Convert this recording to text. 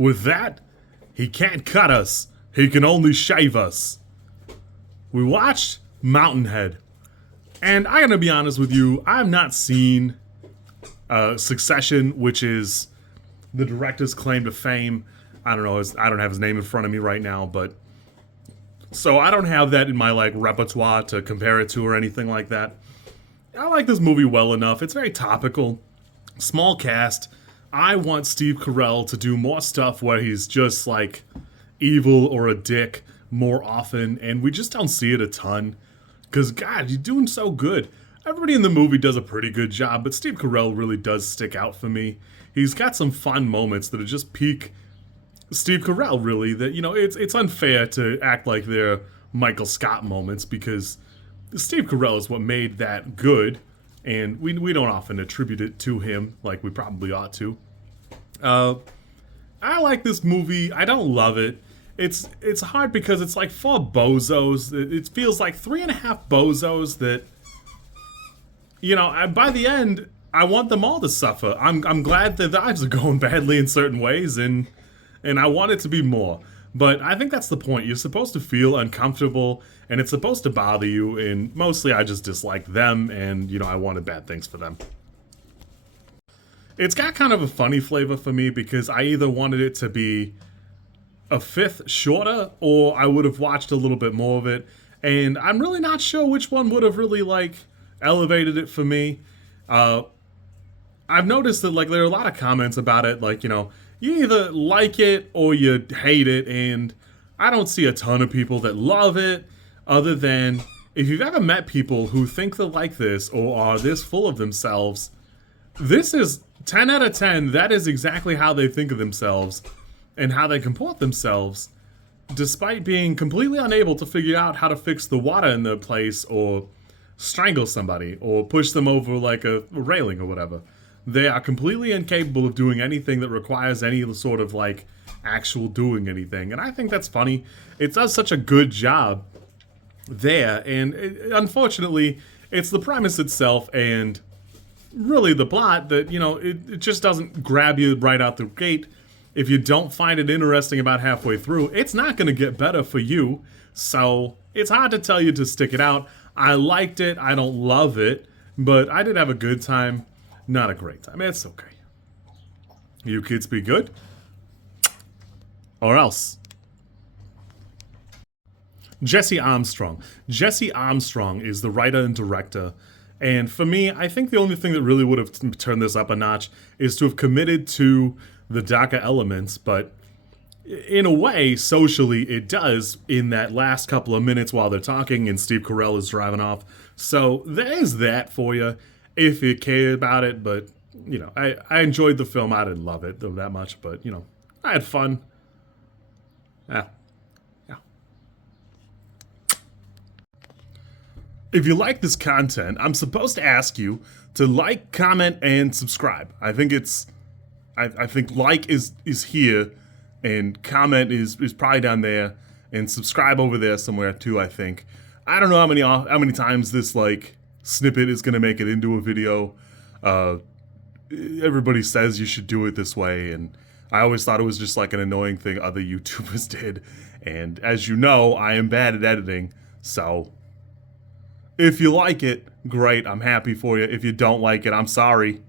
With that, he can't cut us. He can only shave us. We watched Mountainhead. And I gotta be honest with you, I've not seen Succession, which is the director's claim to fame. I don't know, I don't have his name in front of me right now, but so I don't have that in my like repertoire to compare it to or anything like that. I like this movie well enough. It's very topical. Small cast. I want Steve Carrel to do more stuff where he's just like evil or a dick more often, and we just don't see it a ton. Because, God, you're doing so good. Everybody in the movie does a pretty good job, but Steve Carell really does stick out for me. He's got some fun moments that are just peak Steve Carell, really. That, you know, it's unfair to act like they're Michael Scott moments, because Steve Carell is what made that good, and we don't often attribute it to him like we probably ought to. I like this movie. I don't love it. It's hard because it's like 4 bozos. It feels like 3.5 bozos that, you know, by the end, I want them all to suffer. I'm glad their lives are going badly in certain ways, and I want it to be more. But I think that's the point. You're supposed to feel uncomfortable, and it's supposed to bother you, and mostly I just dislike them, and, you know, I wanted bad things for them. It's got kind of a funny flavor for me because I either wanted it to be a 5th shorter, or I would have watched a little bit more of it, and I'm really not sure which one would have really like elevated it for me. I've noticed that like there are a lot of comments about it, like, you know, you either like it or you hate it, and I don't see a ton of people that love it, other than if you've ever met people who think they're like this or are this full of themselves, this is 10 out of 10. That is exactly how they think of themselves and how they comport themselves, despite being completely unable to figure out how to fix the water in their place or strangle somebody or push them over like a railing or whatever. They are completely incapable of doing anything that requires any sort of like actual doing anything. And I think that's funny. It does such a good job there. And unfortunately, it's the premise itself and really the plot that, you know, it just doesn't grab you right out the gate. If you don't find it interesting about halfway through, it's not going to get better for you. So it's hard to tell you to stick it out. I liked it. I don't love it, but I did have a good time. Not a great time. It's okay. You kids be good, or else. Jesse Armstrong. Jesse Armstrong is the writer and director. And for me, I think the only thing that really would have turned this up a notch is to have committed to the darker elements, but in a way, socially, it does in that last couple of minutes while they're talking and Steve Carell is driving off. So there's that for you, if you care about it. But, you know, I enjoyed the film. I didn't love it that much, but, you know, I had fun. Yeah. If you like this content, I'm supposed to ask you to like, comment, and subscribe. I think I think like is here, and comment is probably down there, and subscribe over there somewhere too, I think. I don't know how many times this like snippet is gonna make it into a video. Everybody says you should do it this way, and I always thought it was just like an annoying thing other YouTubers did. And as you know, I am bad at editing, so if you like it, great, I'm happy for you. If you don't like it, I'm sorry.